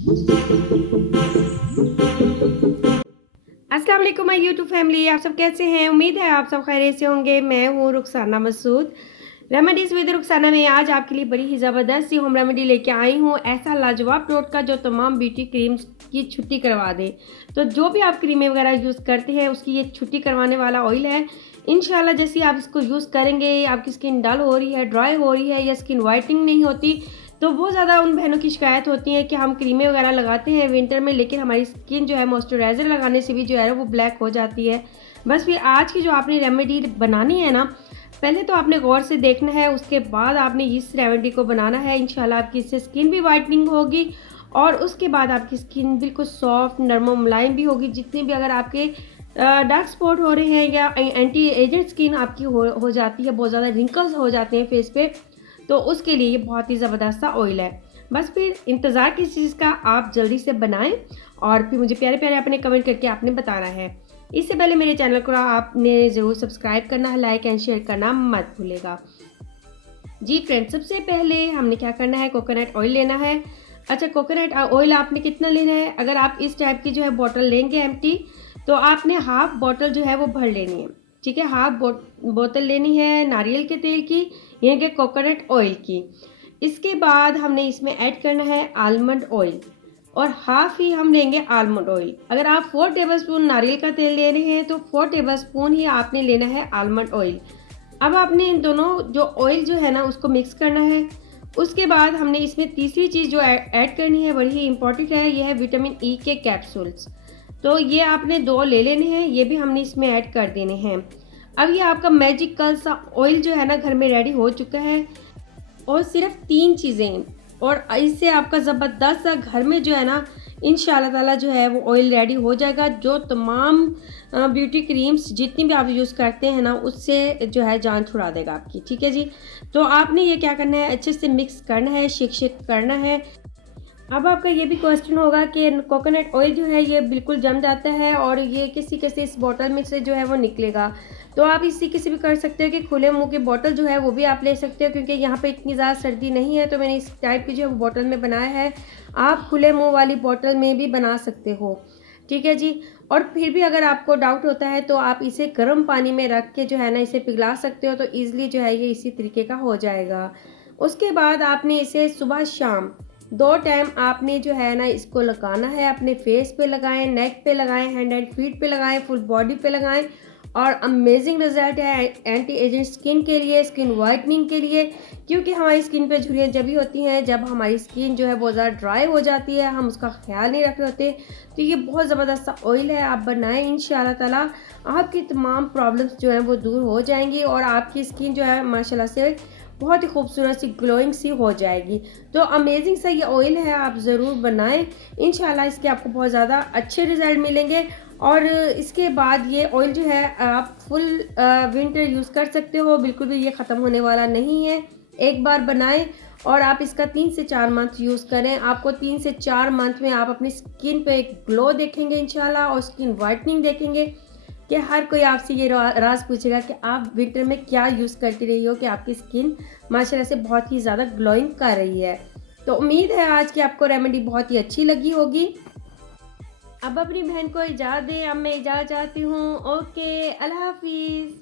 अस्सलाम वालेकुम my YouTube family, आप सब कैसे हैं? उम्मीद है आप सब खैरियत से होंगे। मैं हूँ रुखसाना मसूद। रेमेडीज़ विद रुखसाना में आज आपके लिए बड़ी ही ज़बरदस्त सी होम रेमेडी लेके आई हूँ। ऐसा लाजवाब टोटका जो तमाम ब्यूटी क्रीम्स की छुट्टी करवा दे। तो जो भी आप क्रीमें वगैरह यूज़ करते हैं उसकी ये छुट्टी करवाने वाला ऑयल है। इंशाल्लाह जैसे ही आप इसको यूज़ करेंगे, आपकी स्किन डल हो रही है, ड्राई हो रही है या स्किन वाइटनिंग नहीं होती, तो बहुत ज़्यादा उन बहनों की शिकायत होती है कि हम क्रीमें वगैरह लगाते हैं विंटर में, लेकिन हमारी स्किन जो है मॉइस्चराइज़र लगाने से भी जो है वो ब्लैक हो जाती है। बस फिर आज की जो आपने रेमेडी बनानी है ना, पहले तो आपने गौर से देखना है, उसके बाद आपने इस रेमेडी को बनाना है। इंशाल्लाह आपकी इससे स्किन भी वाइटनिंग होगी और उसके बाद आपकी स्किन बिल्कुल सॉफ्ट, नरम और मुलायम भी होगी। जितने भी अगर आपके डार्क स्पॉट हो रहे हैं या एंटी एजेड स्किन आपकी हो जाती है, बहुत ज़्यादा रिंकल्स हो जाते हैं फेस पे, तो उसके लिए ये बहुत ही ज़बरदस्त सा ऑयल है। बस फिर इंतज़ार किस चीज़ का, आप जल्दी से बनाएं और फिर मुझे प्यारे प्यारे अपने कमेंट करके आपने बताना है। इससे पहले मेरे चैनल को आपने ज़रूर सब्सक्राइब करना है, लाइक एंड शेयर करना मत भूलेगा। जी फ्रेंड्स, सबसे पहले हमने क्या करना है, कोकोनट ऑयल लेना है। अच्छा, कोकोनट ऑयल आपने कितना लेना है? अगर आप इस टाइप की जो है बॉटल लेंगे एम्प्टी, तो आपने हाफ बॉटल जो है वो भर लेनी है। ठीक है, हाफ बोतल लेनी है नारियल के तेल की, यानी कि कोकोनट ऑयल की। इसके बाद हमने इसमें ऐड करना है आलमंड ऑयल और हाफ ही हम लेंगे आलमंड ऑयल। अगर आप 4 टेबलस्पून नारियल का तेल ले रहे हैं तो 4 टेबलस्पून ही आपने लेना है आलमंड ऑयल। अब आपने इन दोनों जो ऑयल जो है ना उसको मिक्स करना है। उसके बाद हमने इसमें तीसरी चीज़ जो ऐड करनी है, बड़ी ही इंपॉर्टेंट है, ये है विटामिन ई के कैप्सूल्स। तो ये आपने 2 ले लेने हैं, ये भी हमने इसमें ऐड कर देने हैं। अब ये आपका मैजिकल सा ऑयल जो है ना घर में रेडी हो चुका है और सिर्फ 3 चीज़ें, और इससे आपका ज़बरदस्त सा घर में जो है ना इंशाल्लाह ताला जो है वो ऑयल रेडी हो जाएगा, जो तमाम ब्यूटी क्रीम्स जितनी भी आप यूज़ करते हैं ना उससे जो है जान छुड़ा देगा आपकी। ठीक है जी, तो आपने ये क्या करना है, अच्छे से मिक्स करना है, शेक करना है। अब आपका ये भी क्वेश्चन होगा कि कोकोनट ऑयल जो है ये बिल्कुल जम जाता है और ये किसी कैसे इस बोतल में से जो है वो निकलेगा। तो आप इसी किसी भी कर सकते हो कि खुले मुंह की बोतल जो है वो भी आप ले सकते हो, क्योंकि यहाँ पे इतनी ज़्यादा सर्दी नहीं है तो मैंने इस टाइप की जो है वो बोतल में बनाया है। आप खुले मुँह वाली बोतल में भी बना सकते हो। ठीक है जी, और फिर भी अगर आपको डाउट होता है तो आप इसे गर्म पानी में रख के जो है ना इसे पिघला सकते हो, तो ईज़िली जो है ये इसी तरीके का हो जाएगा। उसके बाद आपने इसे सुबह शाम 2 टाइम आपने जो है ना इसको लगाना है। अपने फेस पे लगाएं, नेक पे लगाएं, हैंड एंड फीट पे लगाएं, फुल बॉडी पे लगाएं और अमेजिंग रिजल्ट है एंटी एजिंग स्किन के लिए, स्किन वाइटनिंग के लिए। क्योंकि हमारी स्किन पे झुर्रियाँ जब भी होती हैं जब हमारी स्किन जो है बहुत ज़्यादा ड्राई हो जाती है, हम उसका ख्याल नहीं रख रहे होते। तो ये बहुत ज़बरदस्त सा ऑयल है, आप बनाएं, इंशाल्लाह ताला आपकी तमाम प्रॉब्लम्स जो हैं वो दूर हो जाएंगी और आपकी स्किन जो है माशाल्लाह से बहुत ही खूबसूरत सी ग्लोइंग सी हो जाएगी। तो अमेजिंग सा ये ऑयल है, आप ज़रूर बनाएं, इंशाल्लाह इसके आपको बहुत ज़्यादा अच्छे रिज़ल्ट मिलेंगे। और इसके बाद ये ऑयल जो है आप फुल विंटर यूज़ कर सकते हो, बिल्कुल भी ये ख़त्म होने वाला नहीं है। एक बार बनाएं और आप इसका 3 से 4 मंथ यूज़ करें, आपको 3 से 4 मंथ में आप अपनी स्किन पे एक ग्लो देखेंगे इंशाल्लाह, और स्किन वाइटनिंग देखेंगे कि हर कोई आपसे ये राज पूछेगा कि आप विंटर में क्या यूज़ करती रही हो कि आपकी स्किन माशाल्लाह से बहुत ही ज़्यादा ग्लोइंग कर रही है। तो उम्मीद है आज की आपको रेमेडी बहुत ही अच्छी लगी होगी। अब अपनी बहन को इजाज़त दें, अब मैं इजाज़त चाहती हूँ। ओके, अल्लाह हाफिज़।